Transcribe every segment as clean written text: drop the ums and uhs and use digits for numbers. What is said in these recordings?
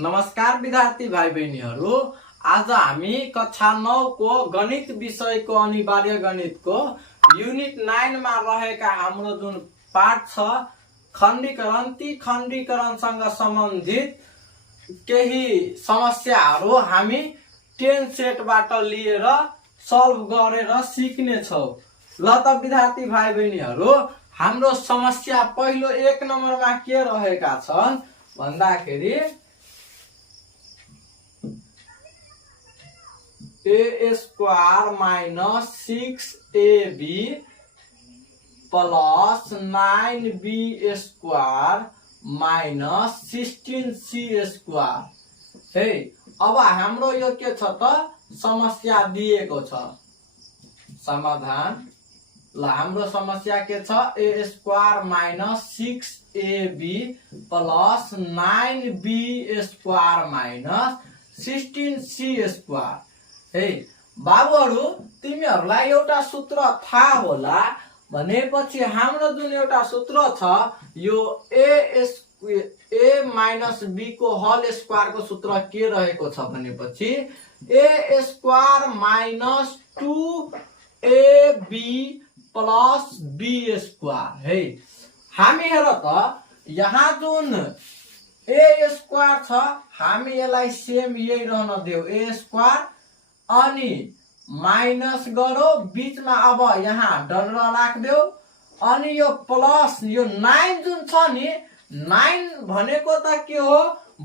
नमस्कार विद्यार्थी भाइ बहिनीहरू, आज हामी कक्षा 9 को गणित विषयको अनिवार्य गणितको युनिट 9 मा रहेका हाम्रो जुन पाठ छ खण्डीकरण, ती खण्डीकरणसँग सम्बन्धित केही समस्याहरू हामी 10 सेटबाट लिएर सल्भ गरेर सिक्ने छौं। ल त विद्यार्थी भाइ बहिनीहरू, हाम्रो समस्या पहिलो 1 नम्बरमा के रहेका छन् भन्दाखेरि a square minus 6ab plus 9b square minus 16c square। है, अब हाम्रो यो के छ त समस्या दिएको छ। समाधान ल हाम्रो समस्या के छ a square minus 6ab plus 9b square minus 16c square। हे बाबुहरु, तिमीहरुलाई एउटा सूत्र थाहा होला भनेपछि हाम्रो जुन एउटा सूत्र छ यो a minus b को होल स्क्वायर को सूत्र के रहेको छ भनेपछि a square minus 2ab plus b square। है, हामी हेर त यहाँ जुन a square छ हामी यसलाई सेम यही रहन देऊ a square अनि माइनस गरो बीचमा अब यहाँ डर राख्देऊ अनि यो प्लस यो 9 जुन छ नि 9 भनेको त के हो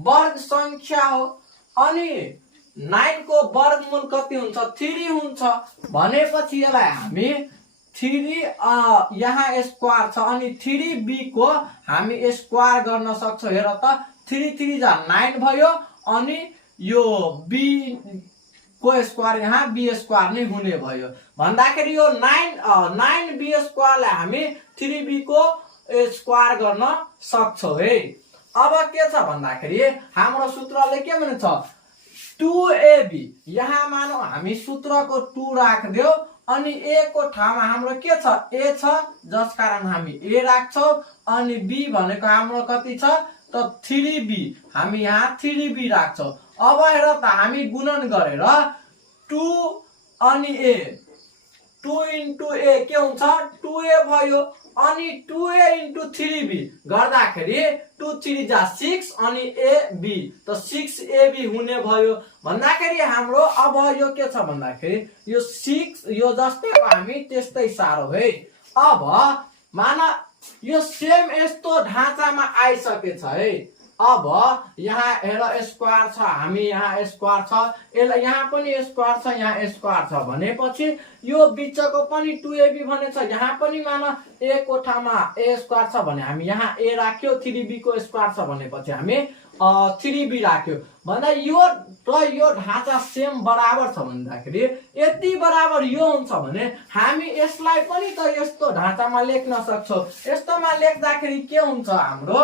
वर्ग संख्या हो अनि 9 को वर्गमूल कति हुन्छ 3 हुन्छ भनेपछि यसलाई हामी 3 यहाँ स्क्वायर छ अनि 3b को हामी स्क्वायर गर्न सक्छौं। हेर त 3 3 जा 9 भयो अनि यो b को स्क्वायर यहाँ b स्क्वायर नै हुने भयो भन्दाखेरि यो 9b स्क्वायर लाई हामी 3b को स्क्वायर गर्न सक्छौं। है, अब के छ भन्दाखेरि हाम्रो सूत्रले के भन्छ 2ab यहाँ मानौ हामी सूत्रको 2 राख्देऊ अनि a को ठाउँमा हाम्रो के छ a छ जसकारण हामी a राख्छौं अनि b भनेको हाम्रो कति छ त 3b हामी यहाँ 3b राख्छौं। अब हेर त हामी गुणन गरेर 2 अनि a 2 into a के हुन्छ 2a भयो अनि 2a into 3b गर्दाखेरि 2 3 जा 6 अनि ab त 6ab हुने भयो भन्दाखेरि हाम्रो अब यो के छ भन्दाखेरि यो 6 यो जस्तैको हामी त्यस्तै सारो। है, अब माना यो सेम यस्तो ढाँचामा आइसकेछ। है, अब यहाँ हेर स्क्वायर छ हामी यहाँ स्क्वायर छ यहाँ पनि स्क्वायर छ यहाँ स्क्वायर छ भनेपछि यो बीचको पनि 2ab भनेछ यहाँ पनि माना a को ठाउँमा a स्क्वायर छ भने हामी यहाँ a राख्यो 3b को स्क्वायर छ भनेपछि हामी 3b राख्यो भन्दा यो र यो ढाँचा सेम बराबर छ भन्दाखेरि यति बराबर यो हुन्छ भने हामी यसलाई पनि त यस्तो ढाँचामा लेख्न सक्छौं। यस्तोमा लेख्दाखेरि के हुन्छ हाम्रो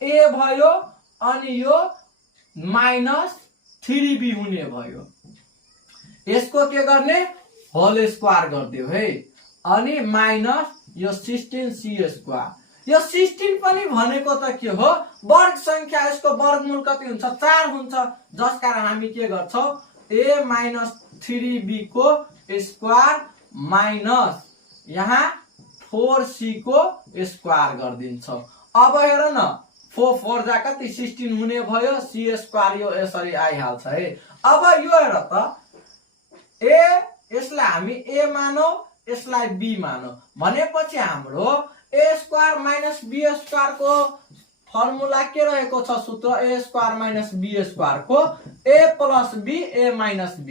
a भयो अनि यो माइनस 3b हुने भयो यसको के गर्ने होल स्क्वायर गर्दियो। है, अनि माइनस यो 16c स्क्वायर यो 16 पनि भनेको त के हो वर्ग संख्या यसको वर्गमूल कति हुन्छ 4 हुन्छ जसकारण हामी के गर्छौं a minus 3b को स्क्वायर माइनस यहाँ 4c को स्क्वायर गर्दिन्छौं। अब हेर न 4 4 जा कति 16 हुने भयो c स्क्वायर यो यसरी आइहाल्छ। है, अब यो हेर त a यसलाई हामी a मानौ यसलाई b मानौ भनेपछि हाम्रो a square minus b square को फर्मुला के रहेको छ सूत्र a square minus b square को a plus b a minus b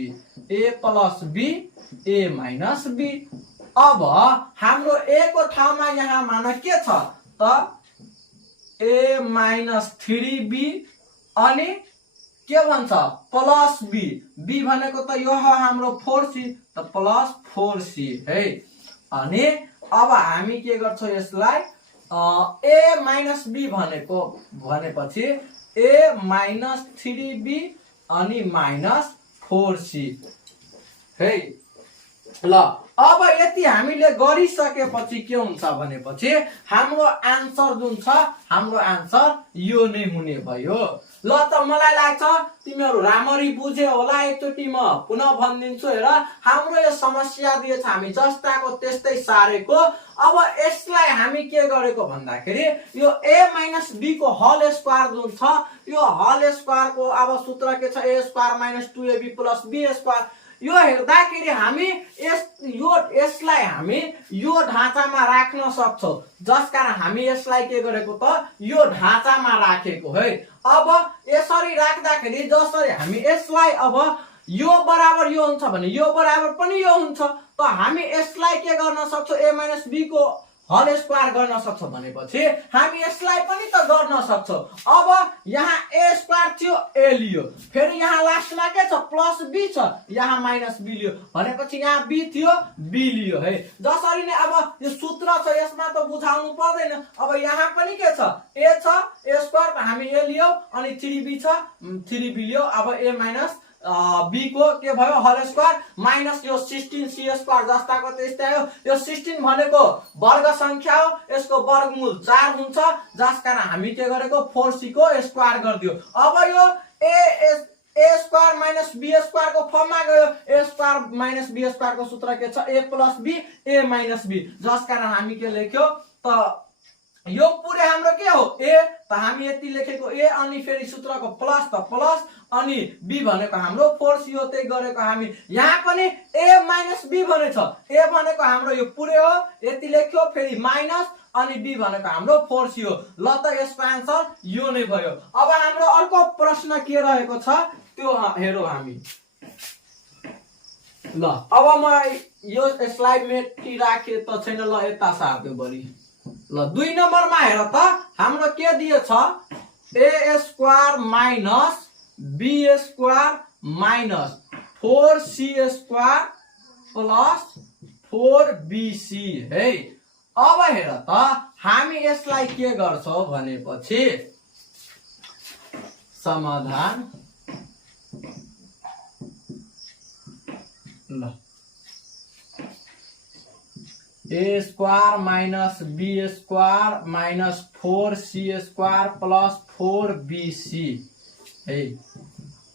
a plus b a minus b। अब हाम्रो a को ठाउँमा यहाँ मान के छ त a माइनस 3b अनि के भन्छ प्लस b b भनेको त यो हो हाम्रो 4c त प्लस 4c। है, अनि अब हामी के गर्छौं यसलाई a माइनस b भनेपछि a माइनस 3b अनि माइनस 4c। है, ल अब यति हामीले गरिसकेपछि के हुन्छ भनेपछि हाम्रो आन्सर जुन छ हाम्रो आन्सर यो नै हुने भयो। ल त मलाई लाग्छ तिमीहरू राम्ररी बुझे होला एकचोटि म पुनः भनिदिन्छु हेर हाम्रो यो समस्या दिएछ हामी जस्ताको त्यस्तै सारेको अब यसलाई हामी के गरेको भन्दाखेरि यो a माइनस b को होल स्क्वायर जुन छ यो होल स्क्वायर को अब सूत्र के छ a square minus 2ab plus b square यो हेर्दाखेरि हामी यसलाई हामी यो ढाँचामा राख्न सक्छौं जसकारण हामी यसलाई के गरेको त यो ढाँचामा राखेको है अब यसरी राख्दाखेरि जसरी हामी यसलाई अब यो बराबर यो हुन्छ भने यो बराबर पनि यो हुन्छ त हामी यसलाई के गर्न सक्छौं a माइनस b को होल स्क्वायर गर्न सक्छौं भनेपछि हामी यसलाई पनि त गर्न सक्छौं अब यहाँ a स्क्वायर थियो a लियो फेरि यहाँ लास्टमा के छ प्लस b छ यहाँ माइनस b लियो भनेपछि यहाँ b थियो b लियो है जसरी नै अब यो सूत्र छ यसमा त बुझाउनु पर्दैन अब यहाँ पनि के छ a छ a स्क्वायर हामी a लियो अनि 3b छ 3b लियो अब a माइनस b को के भयो होल स्क्वायर माइनस यो 16c स्क्वायर जस्ताको त्यस्तै हो यो 16 भनेको वर्ग संख्या हो यसको वर्गमूल 4 हुन्छ जसकारण हामी के गरेको 4c को स्क्वायर गर्दियो अब यो a square minus b square को फर्ममा गयो a square minus b square को सूत्र के छ a plus b a minus b जसकारण हामी के लेख्यो त यो पुरै हाम्रो के हो a त हामी यति लेखेको a अनि फेरि सूत्रको प्लस त प्लस अनि b भनेको हाम्रो 4c हो त्यही गरेको हामी यहाँ पनि a माइनस b भनेछ a भनेको हाम्रो यो पुरै हो यति लेख्यो फेरि माइनस अनि b भनेको हाम्रो 4c हो ल त यसको आन्सर यो नै भयो अब हाम्रो अर्को प्रश्न के रहेको छ त्यो हेरौँ हामी ल अब म यो स्लाइड मेटी राखे त छैन ल यता सार्दियो बढी ल 2 नम्बरमा हेर त हाम्रो के दिएछ a square minus b square minus 4c square plus 4bc है अब हेर त हामी यसलाई के गर्छौं भनेपछि समाधान ल a square minus b square minus 4c square plus 4bc है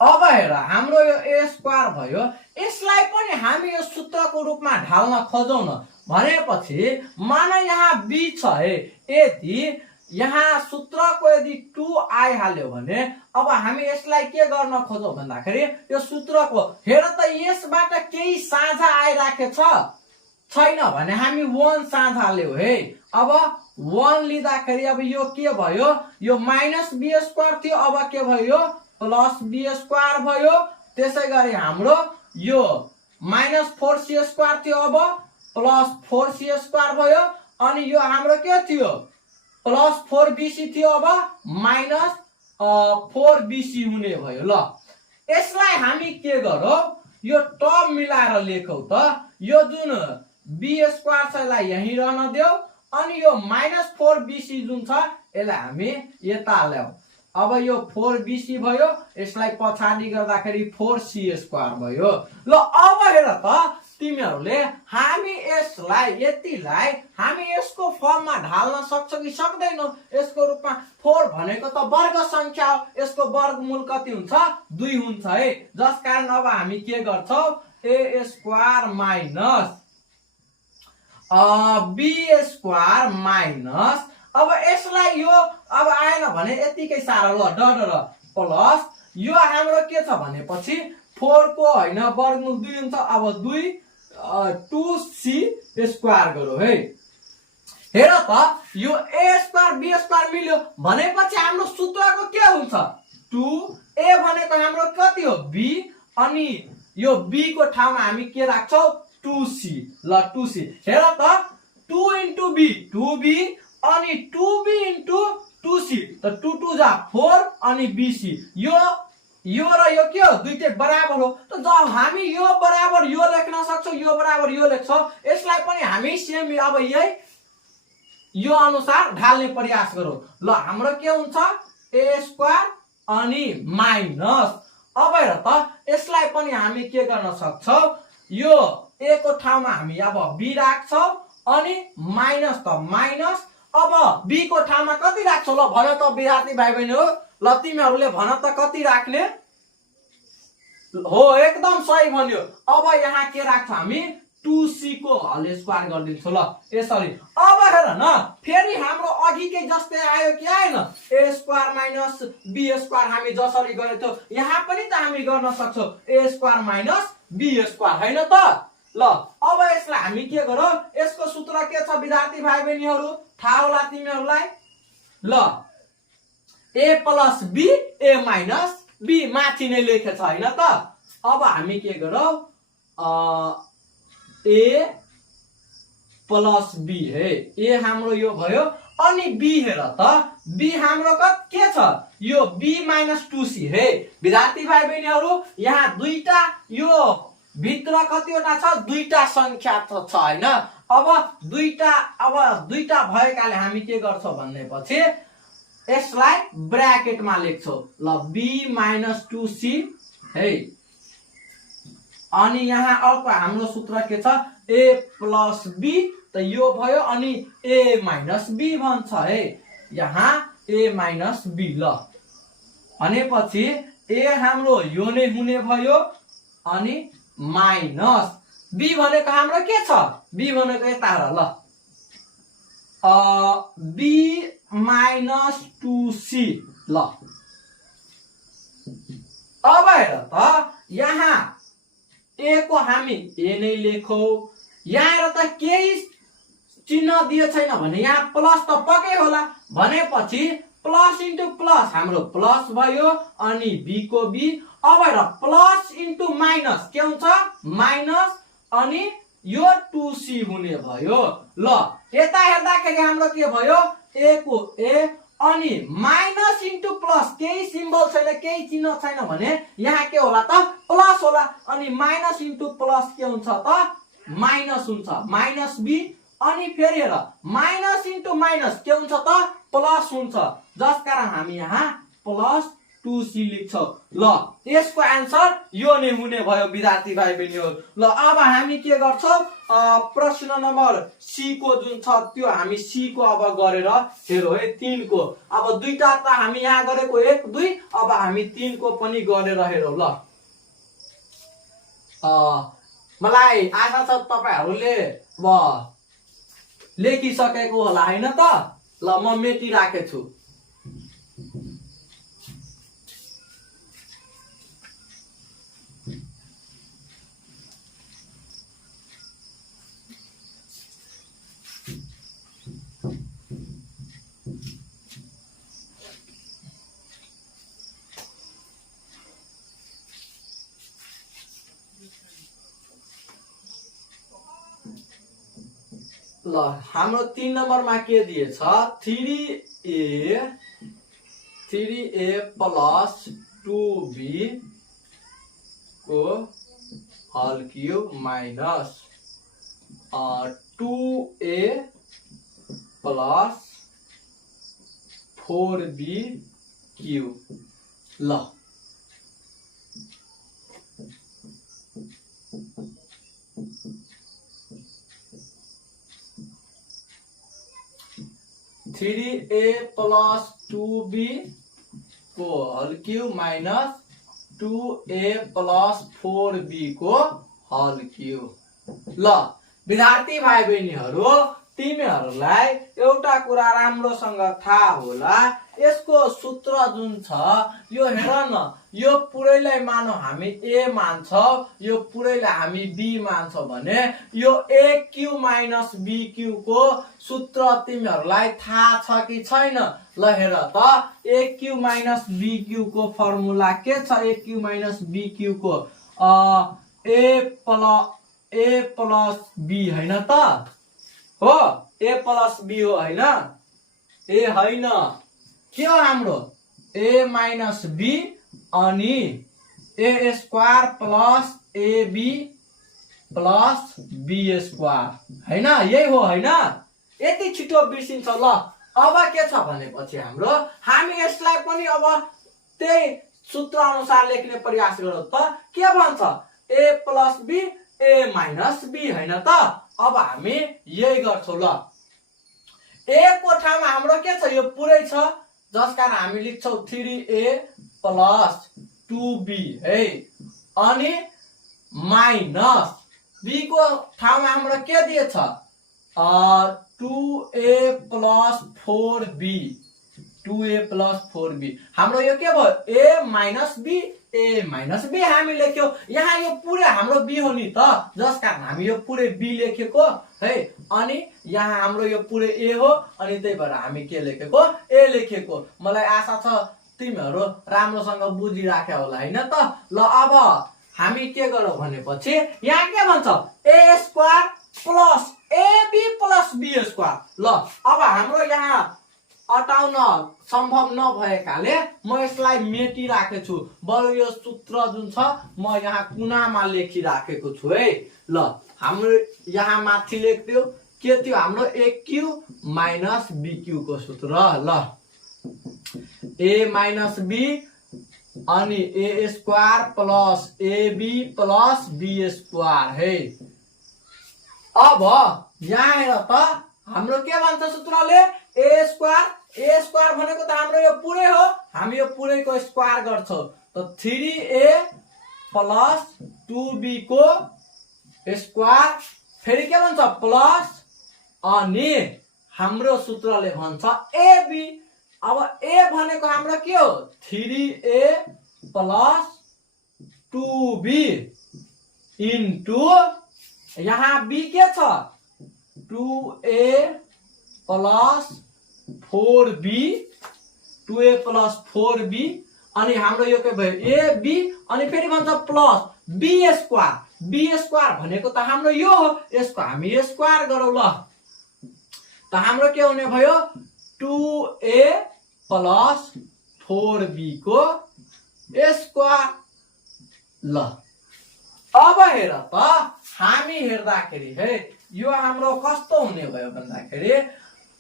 अब हेर हाम्रो यो a स्क्वायर भयो यसलाई पनि हामी यो सूत्रको रूपमा ढाल्न खोजौं न भनेपछि मान यहाँ b छ है यदि यहाँ सूत्रको यदि 2 आइहाल्यो भने अब हामी यसलाई के गर्न खोजौं भन्दाखेरि यो सूत्रको हेर त यसबाट केही साझा आइराखेछ छैन भने हामी 1 साझा ल्याउ है अब 1 लिँदाखेरि अब यो के भयो यो माइनस b स्क्वायर थियो अब के भयो प्लस b स्क्वायर भयो त्यसैगरी हाम्रो यो माइनस 4c स्क्वायर थियो अब प्लस 4c स्क्वायर भयो अनि यो हाम्रो के थियो प्लस 4bc थियो अब माइनस 4bc हुने भयो ल यसलाई हामी के गरौँ यो टर्म मिलाएर लेखौ त यो जुन b स्क्वायर छ यसलाई यही रहन देऊ अनि यो माइनस 4bc जुन छ यसलाई हामी यता ल्याऊ अब यो 4bc भयो यसलाई पछाडी गर्दाखेरि 4c स्क्वायर भयो ल अब हेर त तिमीहरूले हामी यसलाई यतिलाई हामी यसको फर्ममा ढाल्न सक्छौ कि सक्दैनौ यसको रूपमा 4 भनेको त वर्ग संख्या हो यसको वर्गमूल कति हुन्छ 2 हुन्छ है जसकारण अब हामी के गर्छौ a square minus b square minus अब यसलाई यो अब आएन भने यतिकै सारा ल डर प्लस यो हाम्रो के छ भनेपछि 4 को हैन वर्गमूल 2 हुन्छ अब 2c स्क्वायर गरौ है हेर त यो a स्क्वायर b स्क्वायर मिल्यो भनेपछि हाम्रो सूत्रको के हुन्छ 2a भनेको हाम्रो कति हो b अनि यो b को ठाउँमा हामी के राख्छौ 2c ल 2c हेर त 2 * b 2b अनि 2b * 2c त 2 2 जा 4 अनि bc यो र यो के हो दुईटै बराबर हो त जब हामी यो बराबर यो लेख्न सक्छौ यो बराबर यो लेख्छौ यसलाई पनि हामी सेम अब यही यो अनुसार ढाल्ने प्रयास गरौ ल हाम्रो के हुन्छ a स्क्वायर अनि माइनस अब हेर त यसलाई पनि हामी के गर्न सक्छौ यो a को ठाउँमा हामी अब b राख्छौ अनि माइनस त माइनस अब b को ठाउँमा कति राख्छौ ल भयो त विद्यार्थी भाइ बहिनी हो ल तिमीहरूले भन त कति राख्ने हो एकदम सही भन्यो। अब यहाँ के राख्छ हामी 2c को होल स्क्वायर गरिदिन्छु ल यसरी। अब हेर न फेरि हाम्रो अघिकै जस्तै आयो कि आएन a square minus b square हामी जसरी गरेथ्यौ यहाँ पनि त हामी गर्न सक्छौ a square minus b square हैन त। ल अब यसलाई हामी के गरौँ यसको सूत्र के छ विद्यार्थी भाइ बहिनीहरू थाहा होला तिमीहरूलाई। ल a plus b a minus b माथि नै लेखेछ हैन त। अब हामी के गरौँ a प्लस b है a हाम्रो यो भयो अनि b हेर त b हाम्रो के छ यो b माइनस 2c है विद्यार्थी भाइ बहिनीहरू। यहाँ दुईटा यो भित्र कतिवटा छ दुईटा संख्या छ हैन। अब दुईटा भएकाले हामी के गर्छौं भन्नेपछि यसलाई ब्र्याकेटमा लेख्छौं ल b माइनस 2c है। अनि यहाँ अर्को हाम्रो सूत्र के छ a प्लस b त यो भयो अनि a माइनस b भन्छ है यहाँ a माइनस b ल भनेपछि a हाम्रो यो नै हुने भयो अनि माइनस b भनेको हाम्रो के छ b भनेको यता हेर ल b माइनस 2c ल। अब हेर त यहाँ a को हामी a नै लेखौ यहाँ हेर त केही चिन्ह दिए छैन भने यहाँ प्लस त पक्कै होला भनेपछि प्लस इन्टु प्लस हाम्रो प्लस भयो अनि b को b। अब हेर प्लस इन्टु माइनस के हुन्छ माइनस अनि यो 2c हुने भयो ल। यता हेर्दाखेरि हाम्रो के भयो a को a अनि माइनस इन्टु प्लस केही सिम्बल छैन केही चिन्ह छैन भने यहाँ के होला त प्लस होला अनि माइनस इन्टु प्लस के हुन्छ त माइनस हुन्छ माइनस b अनि फेरि हेर माइनस इन्टु माइनस के हुन्छ त प्लस हुन्छ जसकारण हामी यहाँ प्लस 2c लेख्छौ ल। यसको आन्सर यो नै हुने भयो विद्यार्थी भाइ बहिनीहरू। ल अब हामी के गर्छौ प्रश्न नम्बर सी को जुन छ त्यो हामी सी को अब गरेर हेरौ है 3 को। अब दुईटा त हामी यहाँ गरेको 1 2 अब हामी 3 को पनि गरेर हेरौ ल। मलाई आशा छ तपाईहरुले अब लेखिसकेको होला हैन त। ल म मेटी राखेछु। ल हाम्रो 3 नम्बरमा के दिएछ 3a प्लस 2b को whole cube minus 2a plus 4b cube ल। थ्री ए प्लस 2b को whole cube minus 2a plus 4b को होल क्यूब। ल विद्यार्थी भाइ बहिनीहरू तिमीहरूलाई एउटा कुरा राम्रोसँग थाहा होला यसको सूत्र जुन छ यो हेर न यो पुरैलाई मानौ हामी a मान्छौ यो पुरैलाई हामी b मान्छौ भने यो a cube minus b cube को सूत्र तिमीहरूलाई थाहा छ कि छैन। ल हेर त a cube minus b cube को फर्मुला के छ a cube minus b cube को a प्लस b हैन त हो a प्लस b हो हैन ए हैन के हो हाम्रो a माइनस b अनि a square plus ab plus b square हैन यही हो हैन यति छिटो बिर्सिन्छ। ल अब के छ भनेपछि हाम्रो हामी यसलाई पनि अब त्यही सूत्र अनुसार लेख्ने प्रयास गरौँ त के भन्छ a plus b a minus b हैन त। अब हामी यही गर्छौं ल a को ठाउँमा हाम्रो के छ यो पुरै छ जस कारण हामी लेख्छौं 3a प्लस 2b है अनि माइनस b को ठाउँमा हाम्रो के दिएछ 2a plus 4b 2a plus 4b हाम्रो यो के भयो a माइनस b हामी लेख्यौ यहाँ यो पुरै हाम्रो b हो नि त जस कारण हामी यो पुरै b लेखेको है अनि यहाँ हाम्रो यो पुरै a हो अनि त्यही भएर हामी के लेखेको a लेखेको मलाई आशा छ तिमीहरु राम्रोसँग बुझिराख्या होला हैन त ल अब हामी के गरौ भनेपछि यहाँ के भन्छ a square plus ab plus b square ल अब हाम्रो यहाँ अटाउन सम्भव नभएकाले म यसलाई मेटिराखेछु बरु यो सूत्र जुन छ म यहाँ कुनामा लेखिराखेको छु है ल हाम्रो यहाँ माथि लेख्दियो के थियो हाम्रो aq माइनस bq को सूत्र ल a माइनस b अनि a square plus ab plus b square है अब यहाँ हेर त हाम्रो के भन्छ सूत्रले a स्क्वायर भनेको त हाम्रो यो पुरै हो हामी यो पुरैको स्क्वायर गर्छौं त 3a प्लस 2b को स्क्वायर फेरि के भन्छ प्लस अनि हाम्रो सूत्रले भन्छ ab अब a भनेको हाम्रो के हो 3a प्लस 2b इन्टु यहाँ b के छ 2a plus 4b 2a plus 4b अनि हाम्रो यो के भयो ab अनि फेरि भन्छ प्लस b स्क्वायर भनेको त हाम्रो यो हो यसको हामी स्क्वायर गरौँ ल त हाम्रो के हुने भयो 2a प्लस 4b को स्क्वायर ल अब हेर त हामी हेर्दाखेरि है यो हाम्रो कस्तो हुने भयो भन्दाखेरि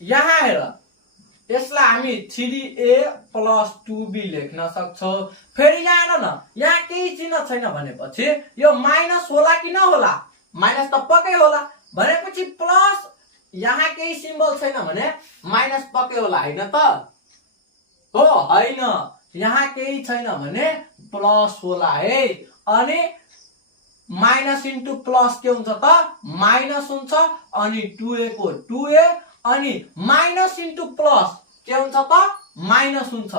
यहाँ हेर यसलाई हामी 3a प्लस 2b लेख्न सक्छौं फेरि यहाँ हेर न यहाँ केही चिन्ह छैन भनेपछि यो माइनस होला कि नहोला माइनस त पक्कै होला भनेपछि प्लस यहाँ केही सिम्बल छैन भने माइनस पक्कै होला हैन त हो हैन यहाँ केही छैन भने प्लस होला है अनि माइनस इन्टु प्लस के हुन्छ त माइनस हुन्छ अनि 2a को 2a अनि माइनस इन्टु प्लस के हुन्छ त माइनस हुन्छ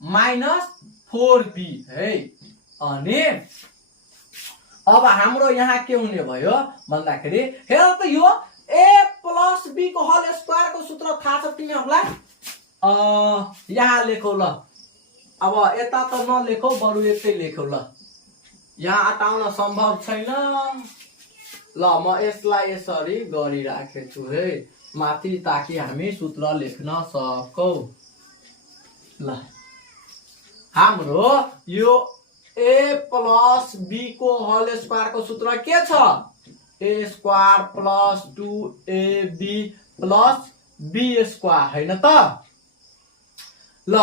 माइनस 4b है अनि अब हाम्रो यहाँ के हुने भयो भन्दाखेरि हेर त यो a प्लस b को होल स्क्वायर को सूत्र थाहा छ तिमीहरुलाई यहाँ लेखौ ल अब यता त नलेखौ बरु यतै लेखौ ल यहाँ हटाउन सम्भव छैन ल म यसलाई यसरी गरिराखेछु है माथि ताकि हामी सूत्र लेख्न सकौ ल हाम्रो यो a प्लस b को होल स्क्वायर को सूत्र के छ a square plus 2ab plus b square हैन त ल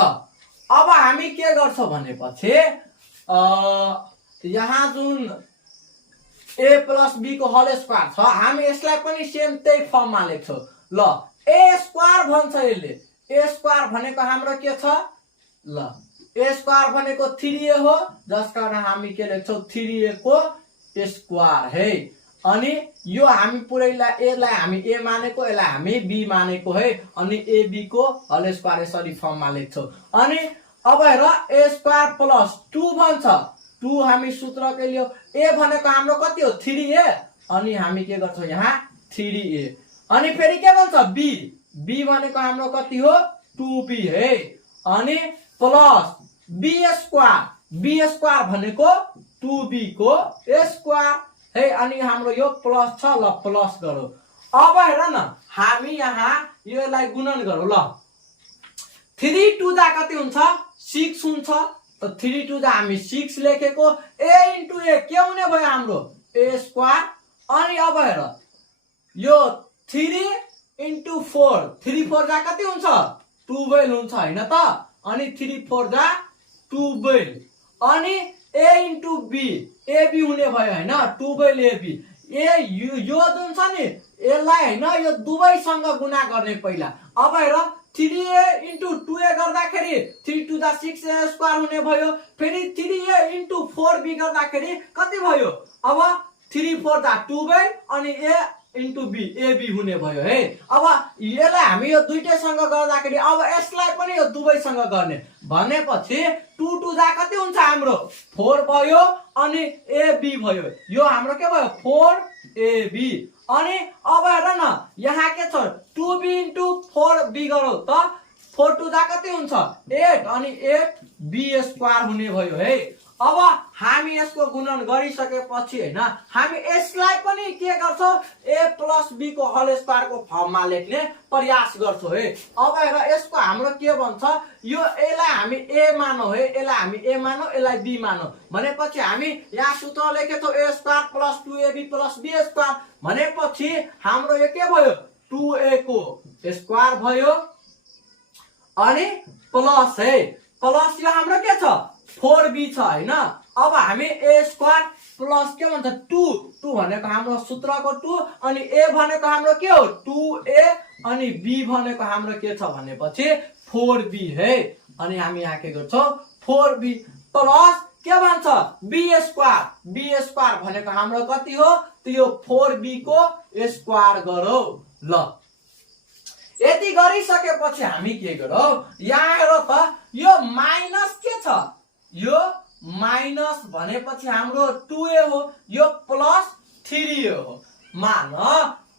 अब हामी के गर्छौं भनेपछि यहाँ जुन a प्लस b को होल स्क्वायर छ हामी यसलाई पनि सेम त्यही फर्ममा लेख्छौं ल a स्क्वायर भन्छ यसले a स्क्वायर भनेको हाम्रो के छ ल a स्क्वायर भनेको 3a हो जसकारण हामी के लेख्छौं 3a को स्क्वायर है अनि यो हामी पुरैलाई a लाई हामी a मानेको यसलाई हामी b मानेको है अनि ab को होल स्क्वायर यसरी फर्ममा लेख्छौं अनि अब हेर a स्क्वायर प्लस 2 भन्छ 2 हामी सूत्र के लियो a भनेको हाम्रो कति हो 3a अनि हामी के गर्छौं यहाँ 3a अनि फेरि के भन्छ b भनेको हाम्रो कति हो 2b है अनि प्लस b स्क्वायर भनेको 2b को स्क्वायर है अनि हाम्रो यो प्लस छ ल प्लस गरौ अब हेर न हामी यहाँ यसलाई गुणन गरौ ल 3 2 जा कति हुन्छ 6 हुन्छ त 3 2 जा हामी 6 लेखेको a इन्टु a के हुने भयो हाम्रो a स्क्वायर अनि अब हेर यो 3 इन्टु 4 3 4 जा कति हुन्छ 12 हुन्छ हैन त अनि 3 4 जा 12 अनि a इन्टु b ab हुने भयो हैन 12 ab यो जुन छ नि यसलाई हैन यो दुवैसँग गुणा गर्ने पहिला अब हेर 3a इन्टु 2a गर्दाखेरि 3 टु द 6a स्क्वायर हुने भयो। फेरि 3a इन्टु 4b गर्दाखेरि कति भयो? अब 3 4 दा 12 अनि a इन्टु b ab हुने भयो है। अब यसलाई हामी यो दुईटैसँग गर्दाखेरि अब यसलाई पनि यो दुवैसँग गर्ने भनेपछि 2 टु दा कति हुन्छ हाम्रो? 4 भयो अनि ab भयो। यो हाम्रो के भयो? 4ab। अनि अब हेर न यहाँ के छ? 2b इन्टु 4b गरौ त 4 टु दा कति हुन्छ? 8 अनि 8b स्क्वायर हुने भयो है। अब हामी यसको गुणन गरिसकेपछि हैन हामी यसलाई पनि के गर्छौं? a + b को होल स्क्वायर को फर्ममा लेख्ने प्रयास गर्छौं है। अब हेर यसको हाम्रो के भन्छ? यो यसलाई हामी a मानौ है, यसलाई हामी a मानौ, यसलाई b मानौ भनेपछि हामी यहाँ सूत्र लेखेछौ a square + 2ab + b square भनेपछि हाम्रो यो के भयो? 2a को स्क्वायर भयो अनि प्लस है प्लस यो हाम्रो के छ? 4b छ हैन। अब हामी a स्क्वायर प्लस के भन्छ? 2 भनेको हाम्रो सूत्रको 2 अनि a भनेको हाम्रो के हो? 2a अनि b भनेको हाम्रो के छ भनेपछि 4b है। अनि हामी यहाँ के गर्छौं? 4b प्लस के भन्छ? b स्क्वायर भनेको हाम्रो कति हो? त्यो 4b को स्क्वायर गरौ ल। यति गरिसकेपछि हामी के गरौ? यहाँ हेर त यो माइनस के छ? यो माइनस भनेपछि हाम्रो 2a हो, यो प्लस 3a हो। मान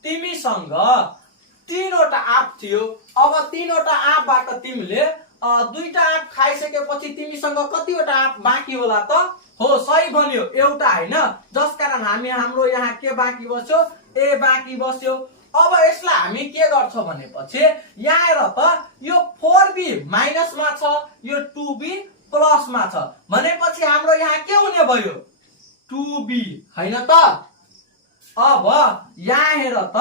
तिमीसँग तीनवटा आँप थियो। अब तीनवटा आँपबाट तिमीले दुईटा आँप खाइसकेपछि तिमीसँग कतिवटा आँप बाँकी होला त? हो सही भन्यो, एउटा हैन। जसकारण हाम्रो यहाँ के बाँकी बस्यो? a बाँकी बस्यो। अब यसलाई हामी के गर्छौं भनेपछि यहाँ हेर त यो 4b माइनसमा छ, यो 2b प्लसमा छ भनेपछि हाम्रो यहाँ के हुने भयो? 2b हैन त। अब यहाँ हेर त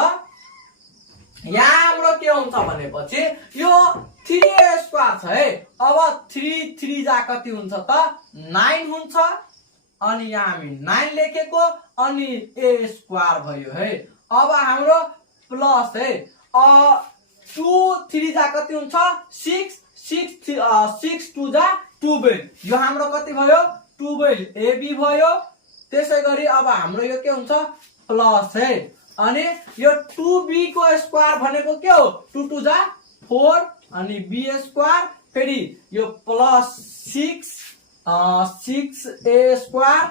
यहाँ हाम्रो के हुन्छ भनेपछि यो 3a स्क्वायर छ है। अब 3 3 जा कति हुन्छ त? 9 हुन्छ अनि यहाँ हामी 9 लेखेको अनि a स्क्वायर भयो है। अब हाम्रो प्लस है 2 3 जा कति हुन्छ? 6 2 जा 12 यो हाम्रो कति भयो? 12ab भयो। त्यसैगरी अब हाम्रो यो के हुन्छ? प्लस है अनि यो 2b को स्क्वायर भनेको के हो? 2 2 जा 4 अनि b स्क्वायर फेरि यो plus 6a square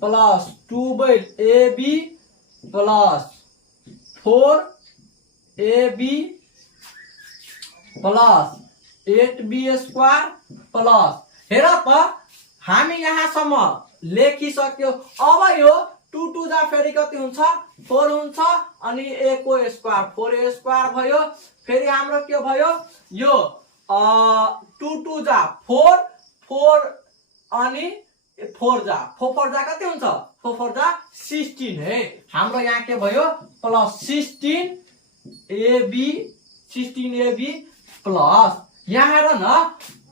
plus 12ab plus 4ab plus 8b square plus हेर त हामी यहाँसम्म लेखिसक्यो। अब यो 2 2 जा फेरि कति हुन्छ? 4 हुन्छ अनि a को स्क्वायर 4a स्क्वायर भयो। फेरि हाम्रो के भयो? यो 2 2 जा 4 4 अनि 4 जा 4 जा कति हुन्छ? 4 जा 16 है। हाम्रो यहाँ के भयो? प्लस 16ab प्लस यहाँ हेर न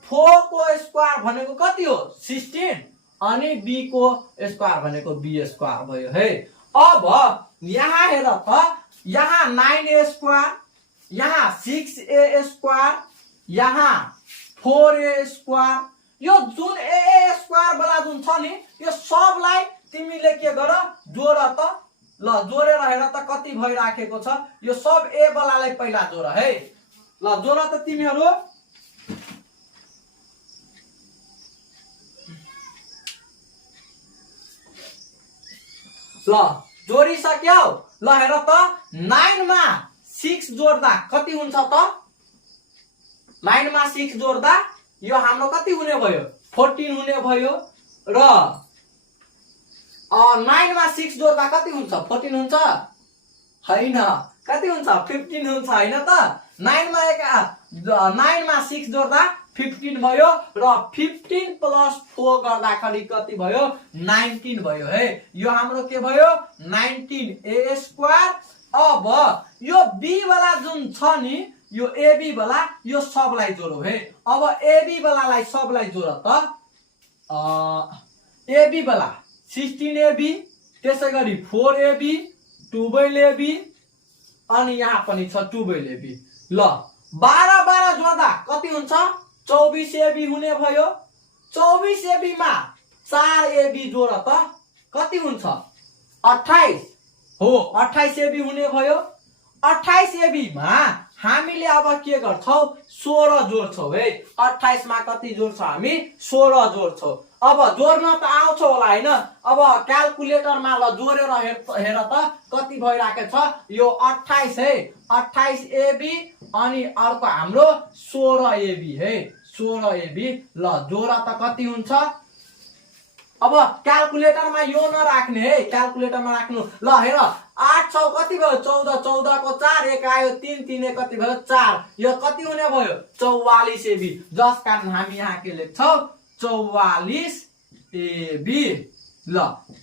4 को स्क्वायर भनेको कति हो? 16 अनि b को स्क्वायर भनेको b स्क्वायर भयो है। अब यहाँ हेर त यहाँ 9a स्क्वायर, यहाँ 6a स्क्वायर, यहाँ 4a स्क्वायर, यो जुन a स्क्वायर वाला जुन छ नि यो सबलाई तिमीले के गर? जोड त ल। जोडेर हेर त कति भइराखेको छ? यो सब a वालालाई पहिला जोड है। ल जोड त तिमीहरू। ल जोडिसक्यौ? ल हेर त 9 मा 6 जोड्दा कति हुन्छ त? 9 मा 6 जोड्दा यो हाम्रो कति हुने भयो? 14 हुने भयो। र 9 मा 6 जोड्दा कति हुन्छ? 14 हुन्छ हैन, कति हुन्छ? 15 हुन्छ हैन त। 9 मा 6 जोड्दा 15 भयो र 15 प्लस 4 गर्दाखेरि कति भयो? 19 भयो है। यो हाम्रो के भयो? 19a square. अब यो b वाला जुन छ नि यो ab वाला यो सबलाई जोडौ है। अब ab वालालाई सबलाई जोड त। ab वाला 16ab त्यसैगरी 4ab 12ab अनि यहाँ पनि छ 12ab। ल 12 12 जोड्दा कति हुन्छ 24 AB हुने भयो 24 AB मा 4 AB जोड त कति हुन्छ 28 हो 28 AB हुने भयो 28 AB मा हामीले अब के गर्छौ 16 जोड्छौ है 28 मा कति जोड्छौ हामी 16 जोड्छौ अब जोड्न त आउँछ होला हैन अब क्याल्कुलेटरमा ल जोडेर हेर त कति भइराको छ यो 28 है 28 AB अनि अर्को हाम्रो 16 AB है 16 AB ल जोड त कति हुन्छ अब क्याल्कुलेटरमा यो नराख्ने है क्याल्कुलेटरमा राख्नु ल हेर 8 6 कति भयो 14 14 को 4 एक आयो 3 3 कति भयो 4 यो कति हुने भयो 44 AB जस कारण हामी यहाँ के लेख्छौ 44 AB ल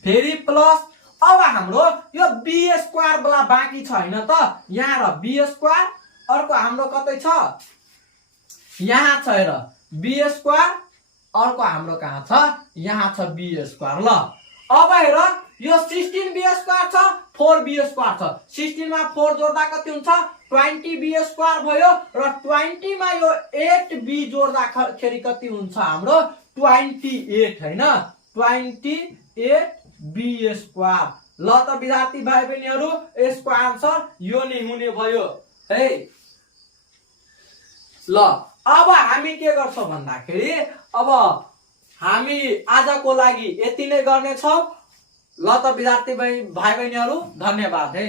फेरि प्लस अब हाम्रो यो b स्क्वायर वाला बाँकी छ हैन त यहाँ र b स्क्वायर अर्को हाम्रो कतै छ यहाँ छ हेर b स्क्वायर अर्को हाम्रो कहाँ छ यहाँ छ b स्क्वायर ल अब हेर यो 16b स्क्वायर छ 4b स्क्वायर छ 16 मा 4 जोड्दा कति हुन्छ 20b स्क्वायर भयो र 20 मा यो 8b जोड्दा खेरि कति हुन्छ हाम्रो 28 हैन 28b स्क्वायर ल त विद्यार्थी भाइ बहिनीहरु यसको आन्सर यो नै हुने भयो है ल अब हामी के गर्छौं भन्दाखेरि अब हामी आजको लागि यति नै गर्ने छौं ल त विद्यार्थी भाइ बहिनीहरु धन्यवाद है।